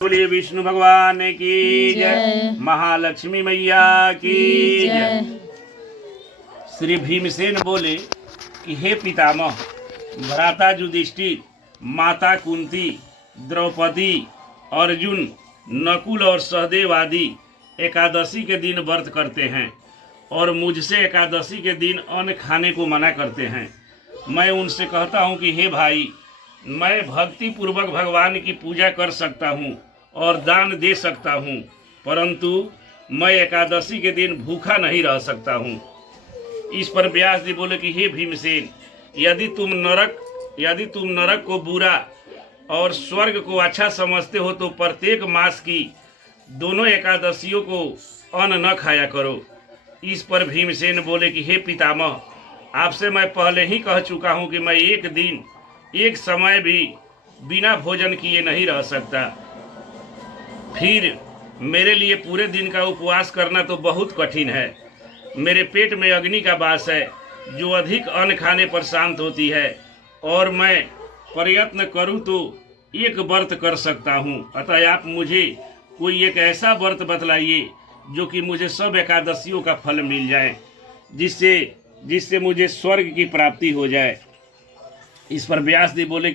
बोलिए विष्णु भगवान की जय, महालक्ष्मी मैया की जय। श्री भीमसेन बोले कि हे पितामह, भ्राता युधिष्ठिर, माता कुंती, द्रौपदी, अर्जुन, नकुल और सहदेव आदि एकादशी के दिन व्रत करते हैं और मुझसे एकादशी के दिन अन्न खाने को मना करते हैं। मैं उनसे कहता हूँ कि हे भाई, मैं भक्ति पूर्वक भगवान की पूजा कर सकता हूँ और दान दे सकता हूँ, परंतु मैं एकादशी के दिन भूखा नहीं रह सकता हूँ। इस पर व्यास जी बोले कि हे भीमसेन, यदि तुम नरक को बुरा और स्वर्ग को अच्छा समझते हो तो प्रत्येक मास की दोनों एकादशियों को अन्न न खाया करो। इस पर भीमसेन बोले कि हे पितामह, आपसे मैं पहले ही कह चुका हूँ कि मैं एक दिन एक समय भी बिना भोजन किए नहीं रह सकता। फिर मेरे लिए पूरे दिन का उपवास करना तो बहुत कठिन है। मेरे पेट में अग्नि का वास है जो अधिक अन्न खाने पर शांत होती है, और मैं प्रयत्न करूं तो एक व्रत कर सकता हूं। अतः आप मुझे कोई एक ऐसा व्रत बतलाइए जो कि मुझे सब एकादशियों का फल मिल जाए, जिससे मुझे स्वर्ग की प्राप्ति हो जाए। इस पर व्यास जी बोले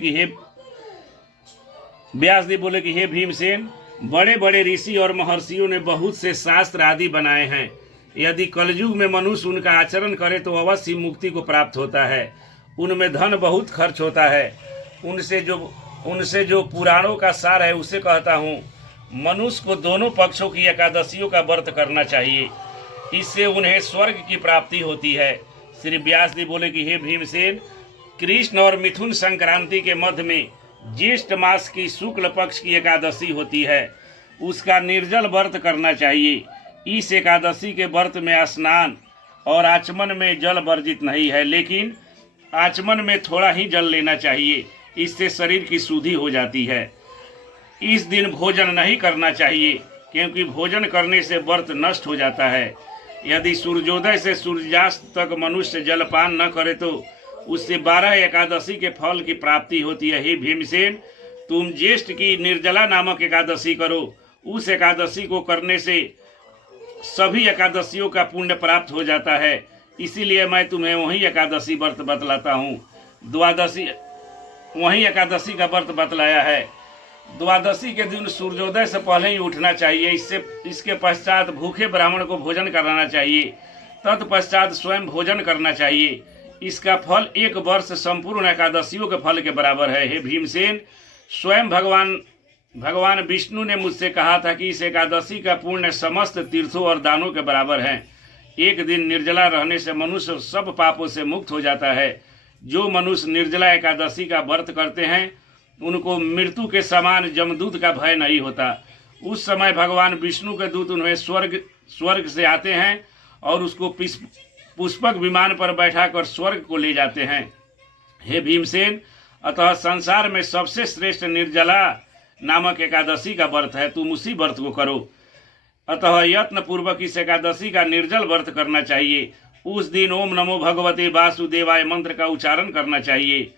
कि हे भीमसेन, बड़े बड़े ऋषि और महर्षियों ने बहुत से शास्त्र आदि बनाए हैं। यदि कलयुग में मनुष्य उनका आचरण करे तो अवश्य मुक्ति को प्राप्त होता है। उनमें धन बहुत खर्च होता है। उनसे जो पुराणों का सार है उसे कहता हूँ, मनुष्य को दोनों पक्षों की एकादशियों का व्रत करना चाहिए, इससे उन्हें स्वर्ग की प्राप्ति होती है। श्री व्यास जी बोले कि हे भीमसेन, कृष्ण और मिथुन संक्रांति के मध्य में ज्येष्ठ मास की शुक्ल पक्ष की एकादशी होती है, उसका निर्जल व्रत करना चाहिए। इस एकादशी के व्रत में स्नान और आचमन में जल वर्जित नहीं है, लेकिन आचमन में थोड़ा ही जल लेना चाहिए, इससे शरीर की शुद्धि हो जाती है। इस दिन भोजन नहीं करना चाहिए, क्योंकि भोजन करने से व्रत नष्ट हो जाता है। यदि सूर्योदय से सूर्यास्त तक मनुष्य जलपान न करे तो उससे 12 एकादशी के फल की प्राप्ति होती है। हे भीमसेन, तुम ज्येष्ठ की निर्जला नामक एकादशी करो। उस एकादशी को करने से सभी एकादशियों का पुण्य प्राप्त हो जाता है। इसीलिए मैं तुम्हें वही एकादशी व्रत बतलाता हूँ। वही एकादशी का व्रत बतलाया है। द्वादशी के दिन सूर्योदय से पहले ही उठना चाहिए। इसके पश्चात भूखे ब्राह्मण को भोजन कराना चाहिए। तत्पश्चात स्वयं भोजन करना चाहिए। इसका फल 1 वर्ष संपूर्ण एकादशियों के फल के बराबर है। हे भीमसेन, स्वयं भगवान विष्णु ने मुझसे कहा था कि इस एकादशी का पुण्य समस्त तीर्थों और दानों के बराबर है। एक दिन निर्जला रहने से मनुष्य सब पापों से मुक्त हो जाता है। जो मनुष्य निर्जला एकादशी का व्रत करते हैं उनको मृत्यु के समान जमदूत का भय नहीं होता। उस समय भगवान विष्णु के दूत उन्हें स्वर्ग से आते हैं और उसको पुष्पक विमान पर बैठाकर स्वर्ग को ले जाते हैं। हे भीमसेन, अतः संसार में सबसे श्रेष्ठ निर्जला नामक एकादशी का व्रत है, तुम उसी व्रत को करो। अतः यत्न पूर्वक इस एकादशी का निर्जल व्रत करना चाहिए। उस दिन ओम नमो भगवते वासुदेवाय मंत्र का उच्चारण करना चाहिए।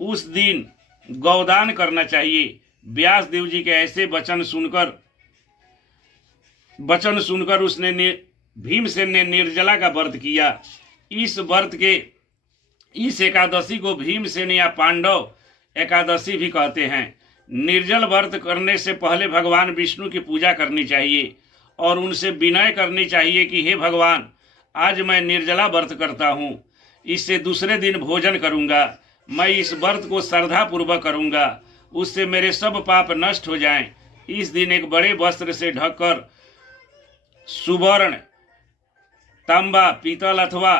उस दिन गौदान करना चाहिए। व्यास देव जी के ऐसे वचन सुनकर भीमसेन ने निर्जला का व्रत किया। इस एकादशी को भीमसेन या पांडव एकादशी भी कहते हैं। निर्जल व्रत करने से पहले भगवान विष्णु की पूजा करनी चाहिए और उनसे विनय करनी चाहिए कि हे भगवान, आज मैं निर्जला व्रत करता हूँ, इससे दूसरे दिन भोजन करूँगा। मैं इस व्रत को श्रद्धा पूर्वक करूँगा, उससे मेरे सब पाप नष्ट हो जाएं। इस दिन एक बड़े वस्त्र से ढककर सुवर्ण, तांबा, पीतल अथवा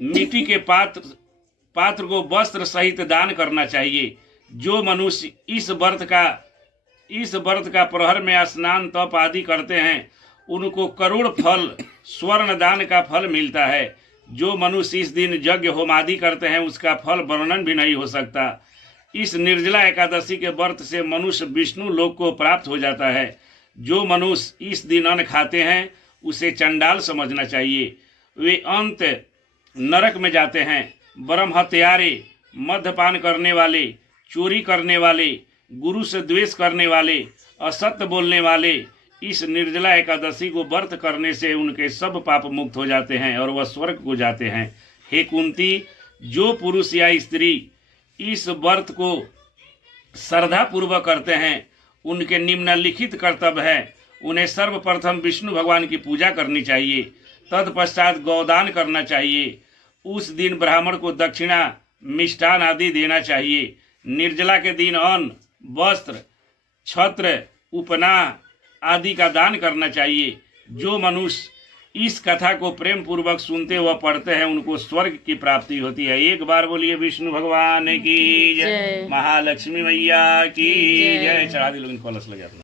मिट्टी के पात्र को वस्त्र सहित दान करना चाहिए। जो मनुष्य इस व्रत का प्रहर में स्नान तप आदि करते हैं उनको करोड़ फल स्वर्ण दान का फल मिलता है। जो मनुष्य इस दिन यज्ञ होम आदि करते हैं उसका फल वर्णन भी नहीं हो सकता। इस निर्जला एकादशी के व्रत से मनुष्य विष्णु लोक को प्राप्त हो जाता है। जो मनुष्य इस दिन अन्न खाते हैं उसे चंडाल समझना चाहिए। वे अंत नरक में जाते हैं। ब्रह्म हत्यारे, मद्यपान करने वाले, चोरी करने वाले, गुरु से द्वेष करने वाले असत्य बोलने वाले इस निर्जला एकादशी को व्रत करने से उनके सब पाप मुक्त हो जाते हैं और वह स्वर्ग को जाते हैं। हे कुंती, जो पुरुष या स्त्री इस व्रत को श्रद्धा पूर्वक करते हैं उनके निम्नलिखित कर्तव्य है। उन्हें सर्वप्रथम विष्णु भगवान की पूजा करनी चाहिए, तत्पश्चात गौदान करना चाहिए। उस दिन ब्राह्मण को दक्षिणा, मिष्ठान आदि देना चाहिए। निर्जला के दिन अन्न, वस्त्र, छत्र, उपना आदि का दान करना चाहिए। जो मनुष्य इस कथा को प्रेम पूर्वक सुनते व पढ़ते हैं उनको स्वर्ग की प्राप्ति होती है। एक बार बोलिए विष्णु भगवान की जय, महालक्ष्मी मैया की जय। चढ़ा दी लोग कलश लगे।